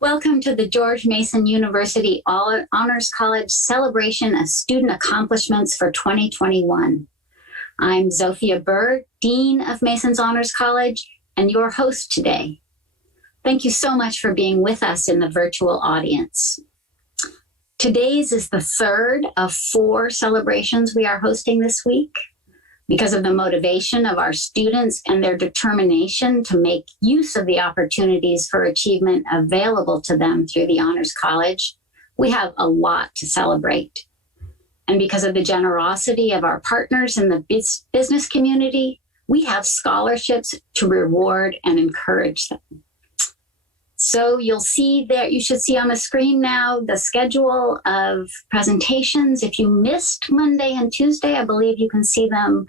Welcome to the George Mason University Honors College celebration of student accomplishments for 2021. I'm Zofia Berg, Dean of Mason's Honors College, and your host today. Thank you so much for being with us in the virtual audience. Today's is the third of 4 celebrations we are hosting this week. Because of the motivation of our students and their determination to make use of the opportunities for achievement available to them through the Honors College, we have a lot to celebrate. And because of the generosity of our partners in the business community, we have scholarships to reward and encourage them. So you should see on the screen now the schedule of presentations. If you missed Monday and Tuesday, I believe you can see them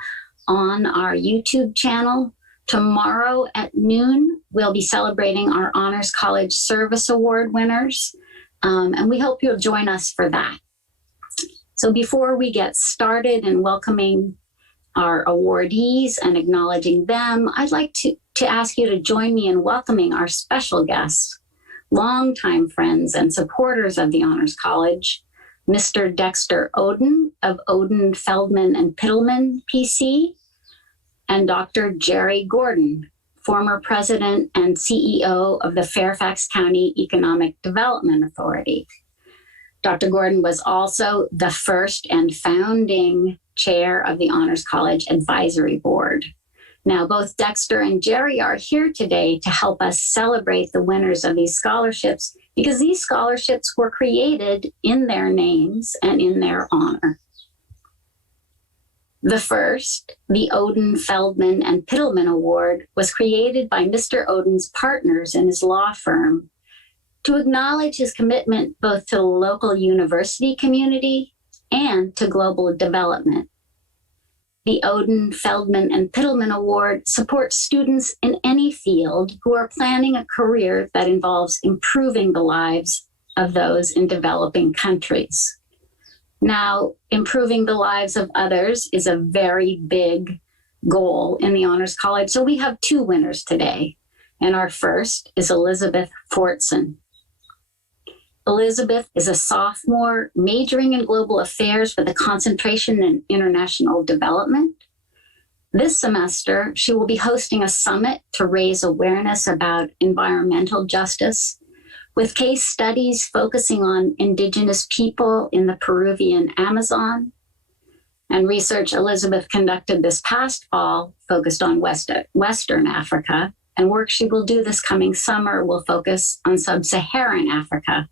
on our YouTube channel. Tomorrow at noon, we'll be celebrating our Honors College Service Award winners, and we hope you'll join us for that. So before we get started in welcoming our awardees and acknowledging them, I'd like to ask you to join me in welcoming our special guests, longtime friends and supporters of the Honors College, Mr. Dexter Odin of Odin, Feldman, and Pittleman, PC, and Dr. Jerry Gordon, former president and CEO of the Fairfax County Economic Development Authority. Dr. Gordon was also the first and founding chair of the Honors College Advisory Board. Now, both Dexter and Jerry are here today to help us celebrate the winners of these scholarships because these scholarships were created in their names and in their honor. The first, the Odin, Feldman, and Pittleman Award, was created by Mr. Odin's partners in his law firm to acknowledge his commitment both to the local university community and to global development. The Odin, Feldman, and Pittleman Award supports students in any field who are planning a career that involves improving the lives of those in developing countries. Now, improving the lives of others is a very big goal in the Honors College, so we have 2 winners today, and our first is Elizabeth Fortson. Elizabeth is a sophomore majoring in global affairs with a concentration in international development. This semester, she will be hosting a summit to raise awareness about environmental justice with case studies focusing on indigenous people in the Peruvian Amazon. And research Elizabeth conducted this past fall focused on Western Africa, and work she will do this coming summer will focus on sub-Saharan Africa.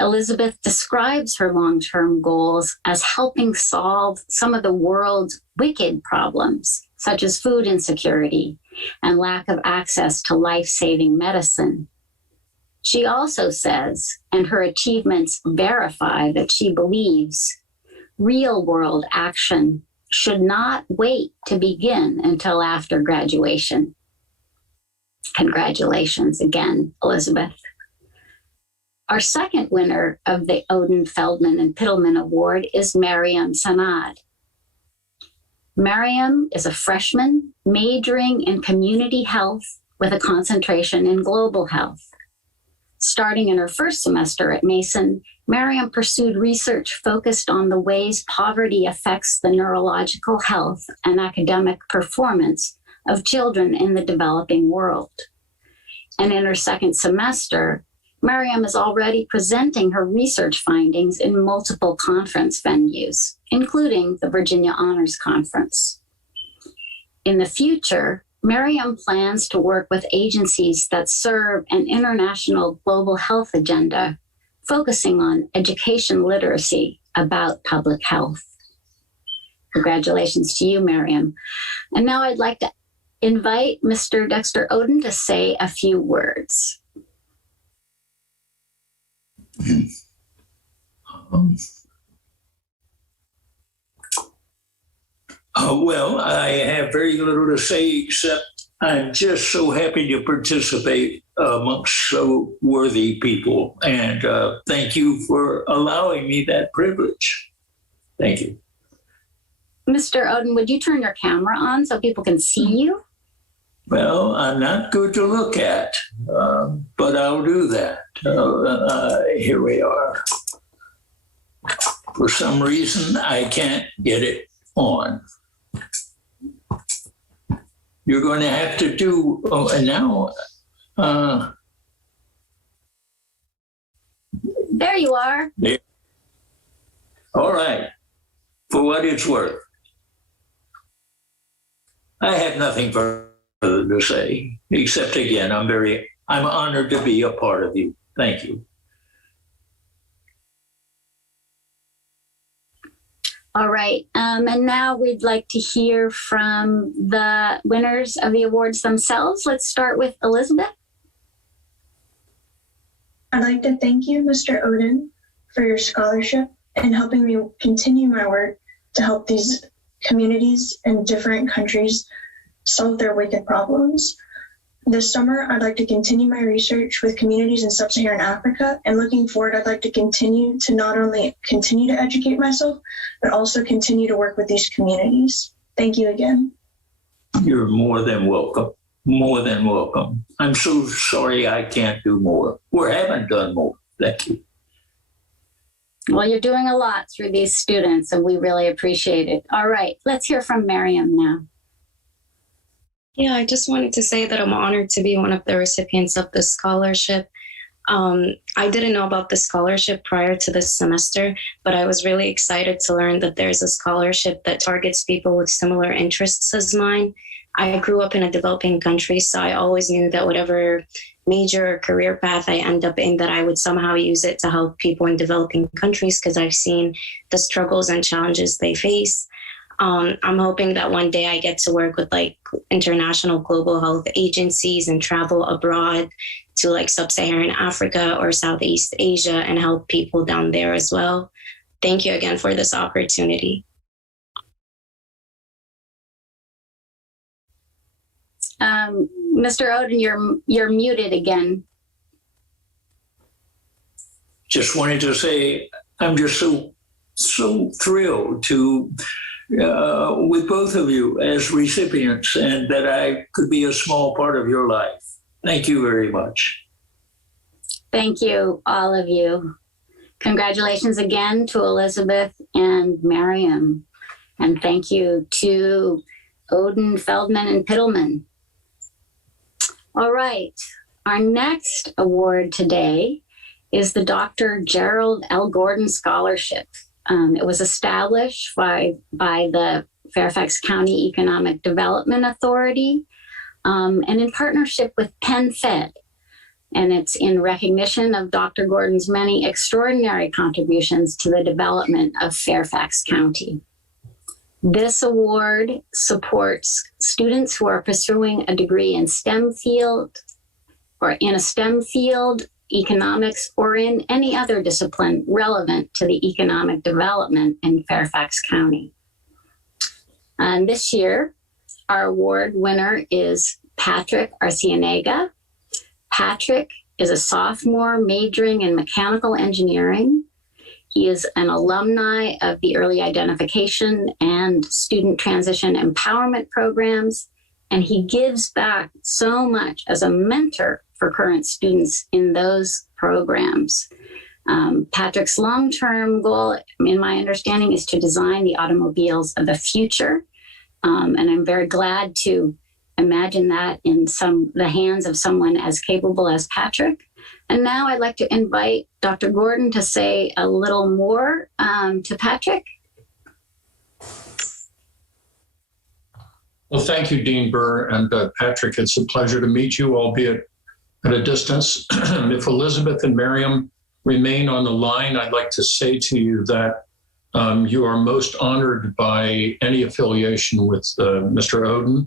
Elizabeth describes her long-term goals as helping solve some of the world's wicked problems, such as food insecurity and lack of access to life-saving medicine. She also says, and her achievements verify that she believes, real-world action should not wait to begin until after graduation. Congratulations again, Elizabeth. Our second winner of the Odin, Feldman, and Pittleman Award is Mariam Sanad. Mariam is a freshman majoring in community health with a concentration in global health. Starting in her first semester at Mason, Mariam pursued research focused on the ways poverty affects the neurological health and academic performance of children in the developing world. And in her second semester, Mariam is already presenting her research findings in multiple conference venues, including the Virginia Honors Conference. In the future, Mariam plans to work with agencies that serve an international global health agenda, focusing on education literacy about public health. Congratulations to you, Mariam. And now I'd like to invite Mr. Dexter Odin to say a few words. Well, I have very little to say except I'm just so happy to participate amongst so worthy people. And thank you for allowing me that privilege. Thank you. Mr. Odin, would you turn your camera on so people can see you? Well, I'm not good to look at, but but I'll do that. Here we are. For some reason, I can't get it on. You're going to have to do, and now, there you are. there. All right. For what it's worth, I have nothing further to say, except again, I'm honored to be a part of you. Thank you. All right. And now we'd like to hear from the winners of the awards themselves. Let's start with Elizabeth. I'd like to thank you, Mr. Odin, for your scholarship and helping me continue my work to help these communities in different countries solve their wicked problems. This summer, I'd like to continue my research with communities in sub-Saharan Africa, and looking forward, I'd like to continue to not only continue to educate myself, but also continue to work with these communities. Thank you again. You're more than welcome. More than welcome. I'm so sorry I can't do more or haven't done more. Thank you. Well, you're doing a lot through these students, and we really appreciate it. All right, let's hear from Miriam now. Yeah, I just wanted to say that I'm honored to be one of the recipients of this scholarship. I didn't know about the scholarship prior to this semester, but I was really excited to learn that there's a scholarship that targets people with similar interests as mine. I grew up in a developing country, so I always knew that whatever major or career path I end up in, that I would somehow use it to help people in developing countries, because I've seen the struggles and challenges they face. I'm hoping that one day I get to work with like international global health agencies and travel abroad to like sub-Saharan Africa or Southeast Asia and help people down there as well. Thank you again for this opportunity. Mr. Odin, you're muted again. Just wanted to say I'm just so thrilled to with both of you as recipients, and that I could be a small part of your life. Thank you very much. Thank you, all of you. Congratulations again to Elizabeth and Miriam. And thank you to Odin, Feldman, and Pittleman. All right, our next award today is the Dr. Gerald L. Gordon Scholarship. It was established by the Fairfax County Economic Development Authority and in partnership with Penn Fed. And it's in recognition of Dr. Gordon's many extraordinary contributions to the development of Fairfax County. This award supports students who are pursuing a degree in STEM field or in a STEM field, economics, or in any other discipline relevant to the economic development in Fairfax County. And this year, our award winner is Patrick Arcienega. Patrick is a sophomore majoring in mechanical engineering. He is an alumni of the early identification and student transition empowerment programs, and he gives back so much as a mentor for current students in those programs. Patrick's long-term goal, in my understanding, is to design the automobiles of the future. And I'm very glad to imagine that in the hands of someone as capable as Patrick. And now I'd like to invite Dr. Gordon to say a little more to Patrick. Well, thank you, Dean Burr and Patrick. It's a pleasure to meet you, albeit at a distance. If Elizabeth and Miriam remain on the line, I'd like to say to you that you are most honored by any affiliation with Mr. Odin,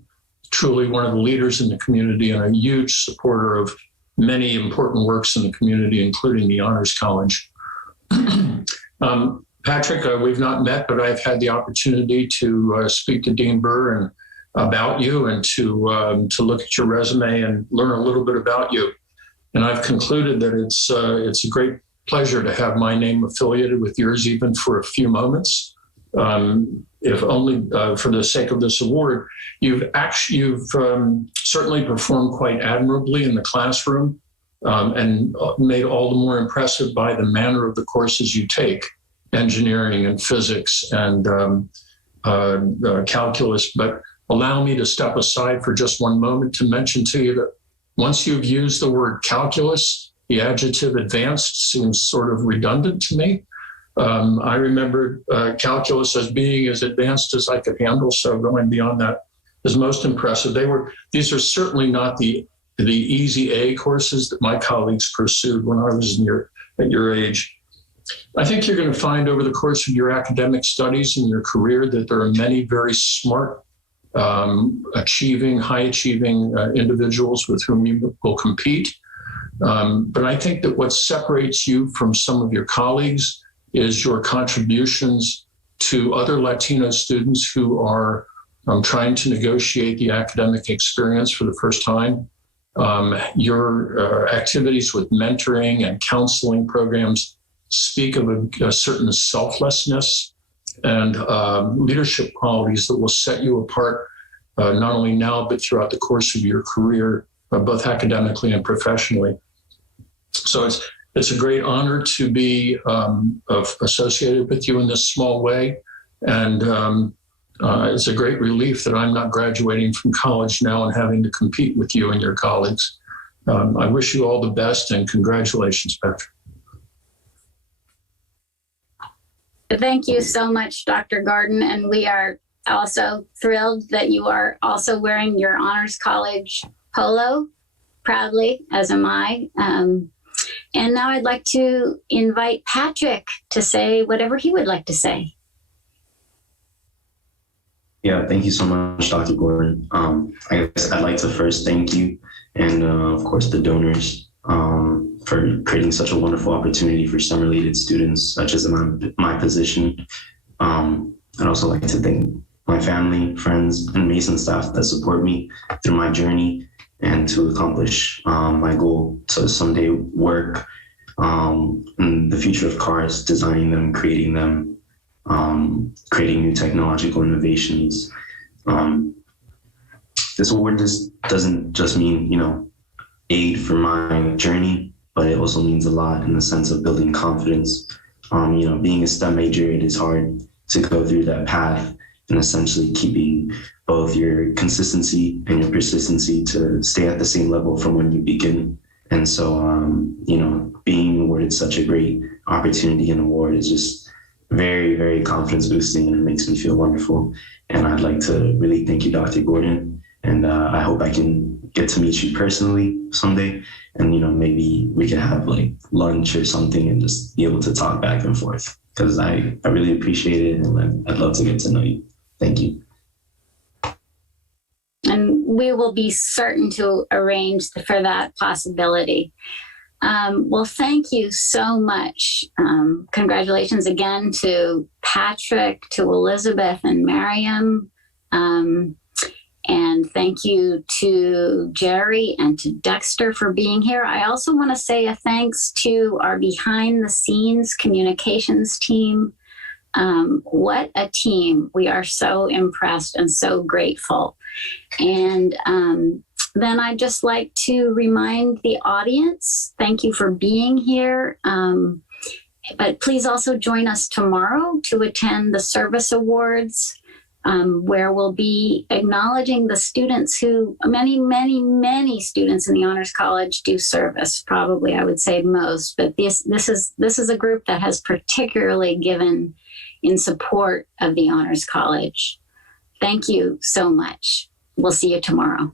truly one of the leaders in the community and a huge supporter of many important works in the community, including the Honors College. Patrick, we've not met, but I've had the opportunity to speak to Dean Burr and about you and to look at your resume and learn a little bit about you. And I've concluded that it's a great pleasure to have my name affiliated with yours, even for a few moments, if only for the sake of this award. You've certainly performed quite admirably in the classroom. and made all the more impressive by the manner of the courses you take, engineering and physics and calculus. But allow me to step aside for just one moment to mention to you that once you've used the word calculus, the adjective advanced seems sort of redundant to me. I remember calculus as being as advanced as I could handle, so going beyond that is most impressive. These are certainly not the easy A courses that my colleagues pursued when I was at your age. I think you're going to find over the course of your academic studies and your career that there are many very smart, high achieving individuals with whom you will compete. But I think that what separates you from some of your colleagues is your contributions to other Latino students who are trying to negotiate the academic experience for the first time. Your activities with mentoring and counseling programs speak of a certain selflessness and leadership qualities that will set you apart, not only now, but throughout the course of your career, both academically and professionally. So it's a great honor to be associated with you in this small way. And it's a great relief that I'm not graduating from college now and having to compete with you and your colleagues. I wish you all the best and congratulations, Patrick. Thank you so much, Dr. Garden. And we are also thrilled that you are also wearing your Honors College polo proudly, as am I. And now I'd like to invite Patrick to say whatever he would like to say. Yeah, thank you so much, Dr. Gordon. I guess I'd like to first thank you and, of course, the donors for creating such a wonderful opportunity for STEM-related students, such as my position. I'd also like to thank my family, friends, and Mason staff that support me through my journey and to accomplish my goal to someday work in the future of cars, designing them, creating them, creating new technological innovations. This award doesn't just mean, aid for my journey, but it also means a lot in the sense of building confidence. Being a STEM major, it is hard to go through that path and essentially keeping both your consistency and your persistency to stay at the same level from when you begin. And so, being awarded such a great opportunity and award is just very, very confidence boosting, and it makes me feel wonderful. And I'd like to really thank you, Dr. Gordon. And I hope I can get to meet you personally someday. And, maybe we can have like lunch or something and just be able to talk back and forth, because I really appreciate it. And I'd love to get to know you. Thank you. And we will be certain to arrange for that possibility. Well, thank you so much. Congratulations again to Patrick, to Elizabeth and Miriam. And thank you to Jerry and to Dexter for being here. I also want to say a thanks to our behind the scenes communications team. What a team. We are so impressed and so grateful. And then I'd just like to remind the audience, thank you for being here. But please also join us tomorrow to attend the service awards, where we'll be acknowledging the students who, many students in the Honors College do service, probably I would say most, but this is a group that has particularly given in support of the Honors College. Thank you so much. We'll see you tomorrow.